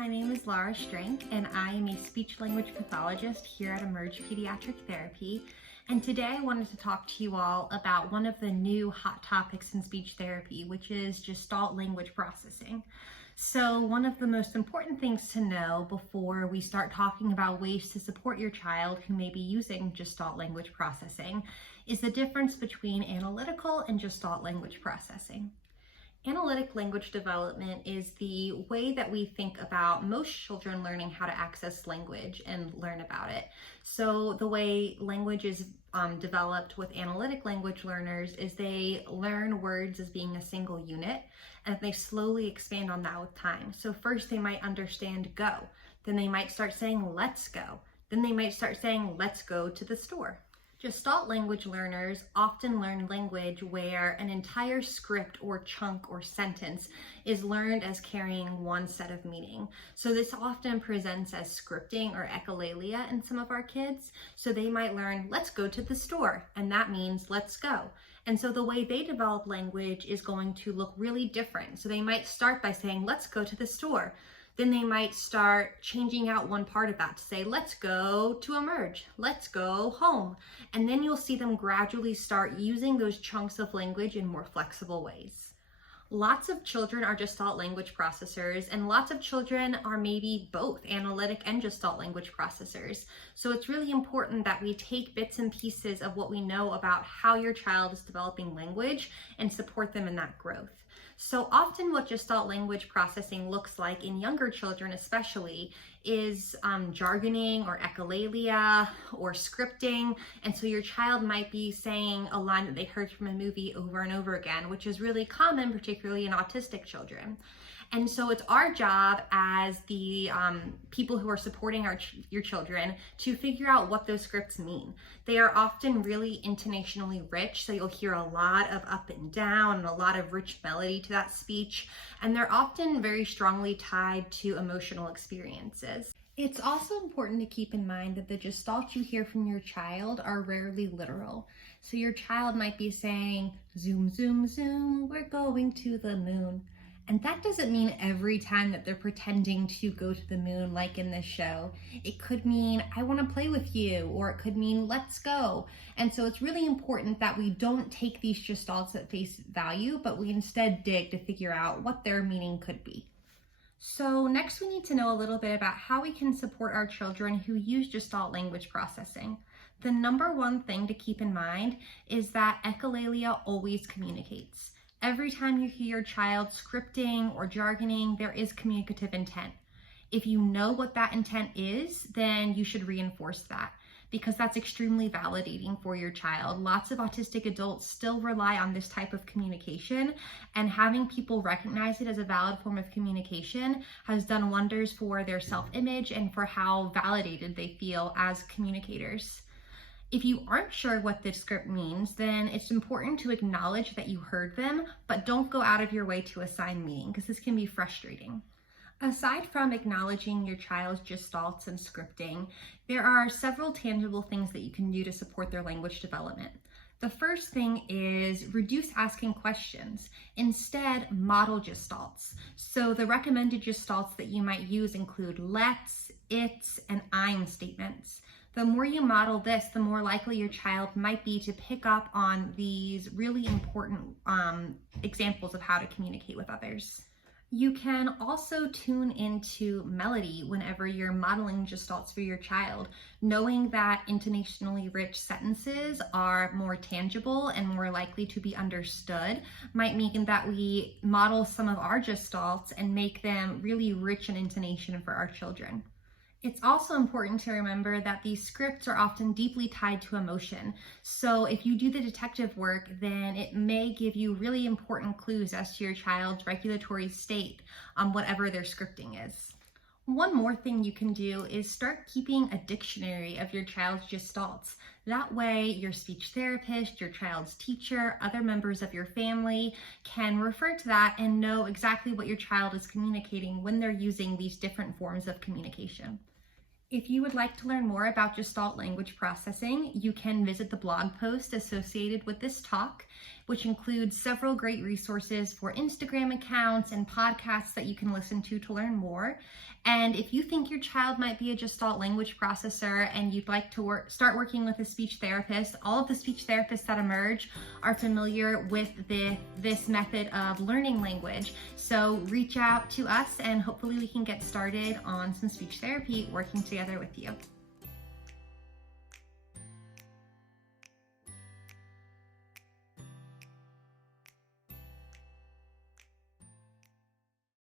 my name is Laura Strenk, and I am a speech-language pathologist here at Emerge Pediatric Therapy. And today I wanted to talk to you all about one of the new hot topics in speech therapy, which is Gestalt language processing. So one of the most important things to know before we start talking about ways to support your child who may be using Gestalt language processing is the difference between analytical and Gestalt language processing. Analytic language development is the way that we think about most children learning how to access language and learn about it. So the way language is developed with analytic language learners is they learn words as being a single unit, and they slowly expand on that with time. So first they might understand go, then they might start saying let's go, then they might start saying let's go to the store. Gestalt language learners often learn language where an entire script or chunk or sentence is learned as carrying one set of meaning. So this often presents as scripting or echolalia in some of our kids. So they might learn, let's go to the store, and that means let's go. And so the way they develop language is going to look really different. So they might start by saying, let's go to the store. Then they might start changing out one part of that to say, let's go to Emerge, let's go home. And then you'll see them gradually start using those chunks of language in more flexible ways. Lots of children are Gestalt language processors, and lots of children are maybe both analytic and Gestalt language processors. So it's really important that we take bits and pieces of what we know about how your child is developing language and support them in that growth. So often what Gestalt language processing looks like in younger children especially is jargoning or echolalia or scripting. And so your child might be saying a line that they heard from a movie over and over again, which is really common, particularly in autistic children. And so it's our job as the people who are supporting your children to figure out what those scripts mean. They are often really intonationally rich, so you'll hear a lot of up and down and a lot of rich melody to that speech, and they're often very strongly tied to emotional experiences. It's also important to keep in mind that the Gestalt you hear from your child are rarely literal. So your child might be saying, zoom, zoom, zoom, we're going to the moon. And that doesn't mean every time that they're pretending to go to the moon like in this show. It could mean, I want to play with you, or it could mean, let's go. And so it's really important that we don't take these Gestalts at face value, but we instead dig to figure out what their meaning could be. So next we need to know a little bit about how we can support our children who use Gestalt language processing. The number one thing to keep in mind is that echolalia always communicates. Every time you hear your child scripting or jargoning, there is communicative intent. If you know what that intent is, then you should reinforce that because that's extremely validating for your child. Lots of autistic adults still rely on this type of communication, and having people recognize it as a valid form of communication has done wonders for their self-image and for how validated they feel as communicators. If you aren't sure what this script means, then it's important to acknowledge that you heard them, but don't go out of your way to assign meaning, because this can be frustrating. Aside from acknowledging your child's gestalts and scripting, there are several tangible things that you can do to support their language development. The first thing is reduce asking questions. Instead, model gestalts. So the recommended gestalts that you might use include let's, it's, and I'm statements. The more you model this, the more likely your child might be to pick up on these really important examples of how to communicate with others. You can also tune into melody whenever you're modeling gestalts for your child. Knowing that intonationally rich sentences are more tangible and more likely to be understood might mean that we model some of our gestalts and make them really rich in intonation for our children. It's also important to remember that these scripts are often deeply tied to emotion. So if you do the detective work, then it may give you really important clues as to your child's regulatory state on whatever their scripting is. One more thing you can do is start keeping a dictionary of your child's gestalts. That way, your speech therapist, your child's teacher, other members of your family can refer to that and know exactly what your child is communicating when they're using these different forms of communication. If you would like to learn more about Gestalt language processing, you can visit the blog post associated with this talk, which includes several great resources for Instagram accounts and podcasts that you can listen to learn more. And if you think your child might be a Gestalt language processor and you'd like to start working with a speech therapist, all of the speech therapists that emerge are familiar with this method of learning language. So reach out to us and hopefully we can get started on some speech therapy working together with you.